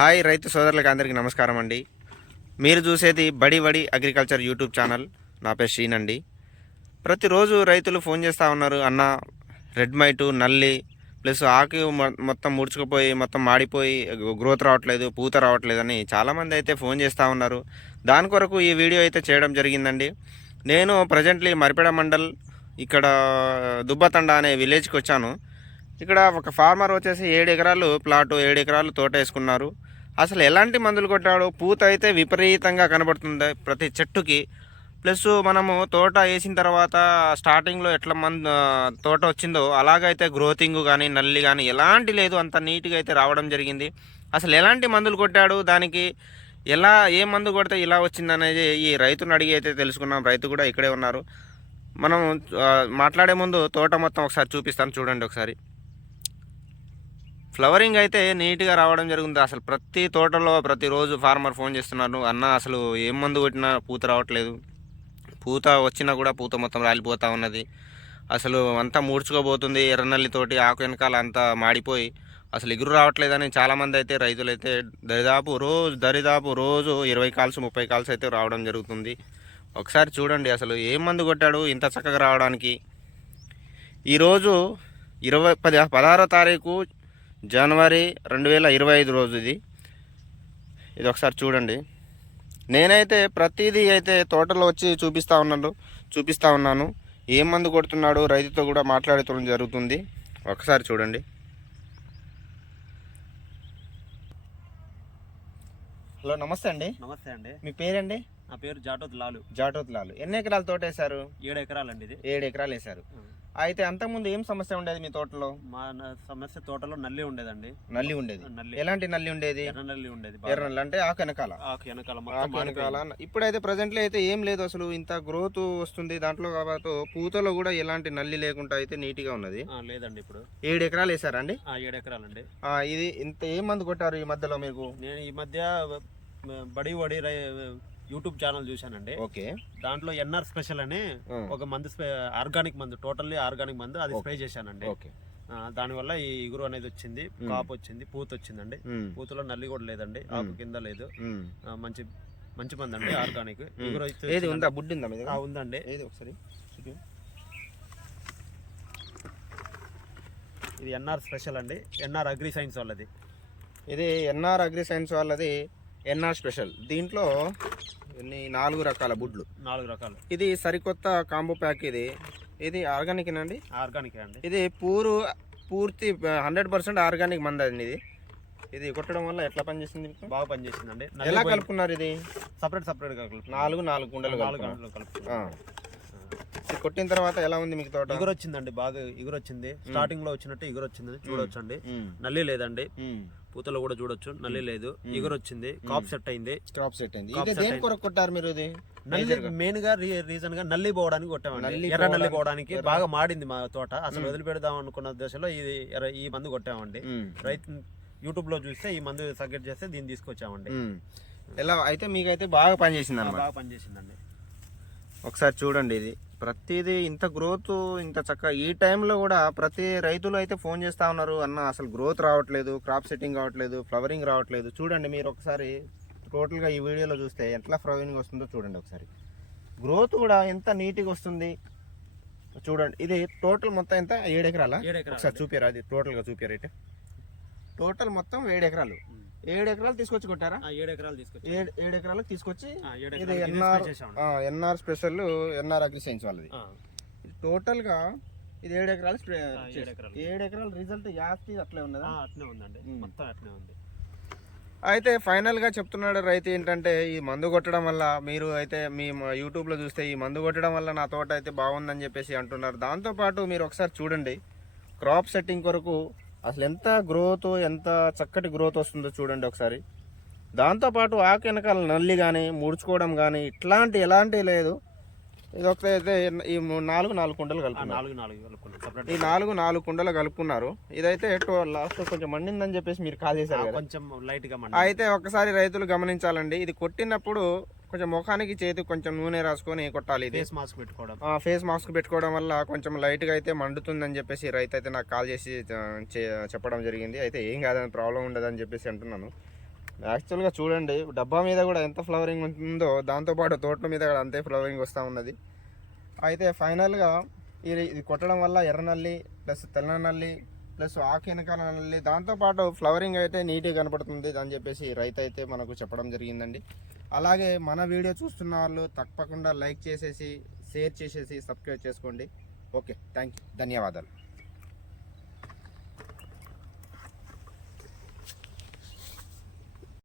Hi రైతు సోదరులకు అందరికీ నమస్కారం అండి. మీరు చూసేది బడి బడి అగ్రికల్చర్ యూట్యూబ్ ఛానల్. నా పేరు శ్రీన్ అండి. ప్రతిరోజు రైతులు ఫోన్ చేస్తూ ఉన్నారు అన్న రెడ్ మైటు నల్లి ప్లస్ ఆకు మొ- మొత్తం ముడుచుకుపోయి మొత్తం మాడిపోయి గ్రోత్ రావట్లేదు పూత రావట్లేదు అని చాలామంది అయితే ఫోన్ చేస్తూ ఉన్నారు. దాని కొరకు ఈ వీడియో అయితే చేయడం జరిగిందండి. నేను ప్రజెంట్లీ మరిపెడ మండల్ ఇక్కడ దుబ్బతండ అనే విలేజ్కి వచ్చాను. ఇక్కడ ఒక ఫార్మర్ వచ్చేసి ఏడు ఎకరాలు ప్లాటు ఏడు ఎకరాలు తోట వేసుకున్నారు. అసలు ఎలాంటి మందులు కొట్టాడు పూత అయితే విపరీతంగా కనబడుతుంది ప్రతి చెట్టుకి. ప్లస్ మనము తోట వేసిన తర్వాత స్టార్టింగ్లో ఎట్లా మందు తోట వచ్చిందో అలాగైతే గ్రోతింగ్ కానీ నల్లి కానీ ఎలాంటి లేదు అంత నీట్గా అయితే రావడం జరిగింది. అసలు ఎలాంటి మందులు కొట్టాడు దానికి ఎలా ఏ మందు కొడితే ఇలా వచ్చింది అనేది ఈ రైతును అడిగి అయితే తెలుసుకున్నాం. రైతు కూడా ఇక్కడే ఉన్నారు. మనం మాట్లాడే ముందు తోట మొత్తం ఒకసారి చూపిస్తాను చూడండి ఒకసారి. ఫ్లవరింగ్ అయితే నీట్గా రావడం జరుగుతుంది అసలు ప్రతి తోటలో ప్రతిరోజు ఫార్మర్ ఫోన్ చేస్తున్నారు అన్న అసలు ఏం మందు కొట్టినా పూత రావట్లేదు. పూత వచ్చినా కూడా పూత మొత్తం రాలిపోతూ ఉన్నది. అసలు అంతా మూడ్చుకోబోతుంది ఎర్రనల్లితోటి ఆకు వెనకాల అంతా మాడిపోయి. అసలు ఎగురు రావట్లేదని చాలామంది అయితే రైతులు అయితే దరిదాపు రోజు దరిదాపు రోజు ఇరవై కాల్స్ ముప్పై కాల్స్ అయితే రావడం జరుగుతుంది. ఒకసారి చూడండి అసలు ఏం మందు కొట్టాడు ఇంత చక్కగా రావడానికి. ఈరోజు ఇరవై పది పదహారో తారీఖు జనవరి రెండు వేల ఇరవై ఐదు రోజు ఇది ఇది ఒకసారి చూడండి. నేనైతే ప్రతిదీ అయితే తోటలో వచ్చి చూపిస్తూ ఉన్నాను చూపిస్తూ ఉన్నాను. ఏం మందు కొడుతున్నాడు రైతుతో కూడా మాట్లాడుకోవడం జరుగుతుంది. ఒకసారి చూడండి. హలో నమస్తే అండి. నమస్తే అండి. మీ పేరండి? నా పేరు జాటోత్ లాలు. జాటోత్ లాలు. ఎన్ని ఎకరాలు తోట వేశారు ఏడు ఎకరాలండి ఇది. ఏడు ఎకరాలు వేశారు. అయితే అంతకుముందు ఏం సమస్య ఉండేది మీ తోటలో? మా సమస్య తోటలో నల్లి ఉండేదండి. నల్లి ఉండేది. ఎలాంటి నల్లి ఉండేది? ఎర్ర నల్లి ఉండేది. ఎర్ర నల్లి అంటే ఆకు వెనకాల. ఆకు వెనకాల ఆకు వెనకాల. ఇప్పుడైతే ప్రజెంట్లీ అయితే ఏం లేదు అసలు. ఇంత గ్రోత్ వస్తుంది. దాంట్లో కాబట్టి పూతలో కూడా ఎలాంటి నల్లి లేకుండా అయితే నీట్గా ఉన్నది. ఆ, లేదండి ఇప్పుడు. ఏడు ఎకరాలు వేసారండి ఆ ఏడు ఎకరాలండి. ఇది ఇంత ఏం మంది కొట్టారు ఈ మధ్యలో మీకు? నేను ఈ మధ్య బడి వడి యూట్యూబ్ ఛానల్ చూశానండి. ఓకే. దాంట్లో ఎన్ఆర్ స్పెషల్ అని ఒక మందు ఆర్గానిక్ మందు టోటల్లీ ఆర్గానిక్ మందు అది. స్ప్రే చేశానండి. ఓకే. దానివల్ల ఈ ఇగురు అనేది వచ్చింది కాపు వచ్చింది పూత వచ్చిందండి. పూతలో నల్లి కూడా లేదండి ఆకు కింద లేదు. మంచి మంచి మంది అండి ఆర్గానిక్. ఇగురు అయితే ఏది ఉందా? బుడ్డి ఉందా ఉందండి. ఏది ఒకసారి. ఇది ఎన్ఆర్ స్పెషల్ అండి. ఎన్ఆర్ అగ్రి సైన్స్ వాళ్ళది. ఇది ఎన్ఆర్ అగ్రి సైన్స్ వాళ్ళది ఎన్ఆర్ స్పెషల్. దీంట్లో ఎన్ని నాలుగు రకాల బుడ్లు. నాలుగు రకాలు. ఇది సరికొత్త కాంబో ప్యాక్ ఇది. ఇది ఆర్గానిక్ అండి? ఆర్గానిక్ అండి. ఇది పూరు పూర్తి హండ్రెడ్ పర్సెంట్ ఆర్గానిక్ మంది అండి ఇది. ఇది కొట్టడం వల్ల ఎట్లా పనిచేసింది బాగా పనిచేసిందండి ఎలా కలుపుకున్నారు ఇది? సపరేట్ సపరేట్గా కలుపు నాలుగు నాలుగు గుండెలు నాలుగు కలుపు కొట్టిన తర్వాత ఎలా ఉంది మీకు తోట? ఇగురు వచ్చిందండి బాగా ఇగురు వచ్చింది స్టార్టింగ్లో వచ్చినట్టు ఇగురు వచ్చింది చూడొచ్చండి నల్లి లేదండి. పూతలో కూడా చూడొచ్చు. నల్లి లేదు. ఇగురు వచ్చింది. కాప్ సెట్ అయింది. క్రాప్ సెట్ అయింది. ఇంకా దేని. కొరకు కొట్టారు మీరు ఇది? నల్లి మెయిన్గా? రీజన్గా నల్లి పోవడానికి కొట్టామండి. ఎర్ర నల్లి పోవడానికి- బాగా మాడింది మా తోట. అసలు వదిలిపెడదాం అనుకున్న దశలో ఇది ఎర్ర- ఈ మందు కొట్టామండి. రైతు యూట్యూబ్లో చూస్తే ఈ మందు సబ్జెక్ట్ చేస్తే దీన్ని తీసుకొచ్చామండి. ఉమ్. ఎలా? అయితే మీకైతే బాగా పనిచేసింది అనమాట బాగా పనిచేసిందండి. ఒకసారి చూడండి ఇది. ప్రతిదీ ఇంత గ్రోత్ ఇంత చక్కగా ఈ టైంలో కూడా ప్రతి రైతులు అయితే ఫోన్ చేస్తూ ఉన్నారు అన్న అసలు గ్రోత్ రావట్లేదు క్రాప్ సెట్టింగ్ రావట్లేదు ఫ్లవరింగ్ రావట్లేదు. చూడండి మీరు ఒకసారి టోటల్గా ఈ వీడియోలో చూస్తే ఎట్లా ఫ్లవరింగ్ వస్తుందో చూడండి ఒకసారి. గ్రోత్ కూడా ఎంత నీట్గా వస్తుంది? చూడండి ఇది టోటల్ మొత్తం ఎంత? ఏడు ఎకరాలా? ఏడు ఎకరాలు ఒకసారి చూపారా అది టోటల్గా చూపారు అయితే టోటల్ మొత్తం ఏడు ఎకరాలు. ఏడు ఎకరాలు తీసుకొచ్చి కొట్టారా ఏడు ఎకరాలు తీసుకొచ్చి ఏడు ఎకరాలకు తీసుకొచ్చి ఇది ఎకరాలు NR. NR special NR agri science వాళ్ళది. టోటల్గా ఇది ఏడు ఎకరాలు ఏడు ఎకరాలు. ఎకరాల రిజల్ట్ యాస్తి అట్లే ఉన్నదా? ఆ, అట్నే ఉందండి. మొత్తం అట్నే ఉంది. అయితే ఫైనల్గా చెప్తున్నాడు రైతు ఏంటంటే ఈ మందు కొట్టడం వల్ల మీరు అయితే మీ మ- యూట్యూబ్లో చూస్తే ఈ మందు కొట్టడం వల్ల నా తోట అయితే బాగుందని చెప్పేసి అంటున్నారు. దాంతో పాటు మీరు ఒకసారి చూడండి క్రాప్ సెట్టింగ్ కొరకు అసలు ఎంత గ్రోత్ ఎంత చక్కటి గ్రోత్ వస్తుందో చూడండి ఒకసారి. దాంతోపాటు ఆకు వెనకాల నల్లి కానీ ముడుచుకోవడం కానీ ఇట్లాంటి ఎలాంటి లేదు. ఇది ఒకటైతే ఈ నాలుగు నాలుగు కుండలు కలుపుకున్నారు. ఈ నాలుగు నాలుగు కుండలు కలుపుకున్నారు. ఇదైతే లాస్ట్ కొంచెం మండిందని చెప్పేసి మీరు కాల్ చేశారు కొంచెం లైట్గా మండి అయితే ఒకసారి రైతులు గమనించాలండి. ఇది కొట్టినప్పుడు కొంచెం ముఖానికి చేతికి కొంచెం నూనె రాసుకొని కొట్టాలి ఇది. ఫేస్ మాస్క్ పెట్టుకోవడం. ఆ, ఫేస్ మాస్క్ పెట్టుకోవడం వల్ల కొంచెం లైట్గా అయితే మండుతుందని చెప్పేసి రైతు అయితే నాకు కాల్ చేసి చెప్పడం జరిగింది. అయితే ఏం కాదని ప్రాబ్లం ఉండదని చెప్పేసి అంటున్నాను. యాక్చువల్గా చూడండి డబ్బా మీద కూడా ఎంత ఫ్లవరింగ్ ఉంటుందో దాంతోపాటు తోట మీద కూడా అంతే ఫ్లవరింగ్ వస్తూ ఉన్నది. అయితే ఫైనల్గా ఇది ఇది కొట్టడం వల్ల ఎర్ర నల్లి ప్లస్ తెల్ల నల్లి ప్లస్ ఆకు వెనకాల నల్లి దాంతోపాటు ఫ్లవరింగ్ అయితే నీట్గా కనపడుతుంది అని చెప్పేసి రైతు అయితే మనకు చెప్పడం జరిగిందండి. అలాగే మన వీడియో చూస్తున్న వాళ్ళు తప్పకుండా లైక్ చేసేసి షేర్ చేసేసి సబ్స్క్రైబ్ చేసుకోండి. ఓకే థ్యాంక్ యూ ధన్యవాదాలు.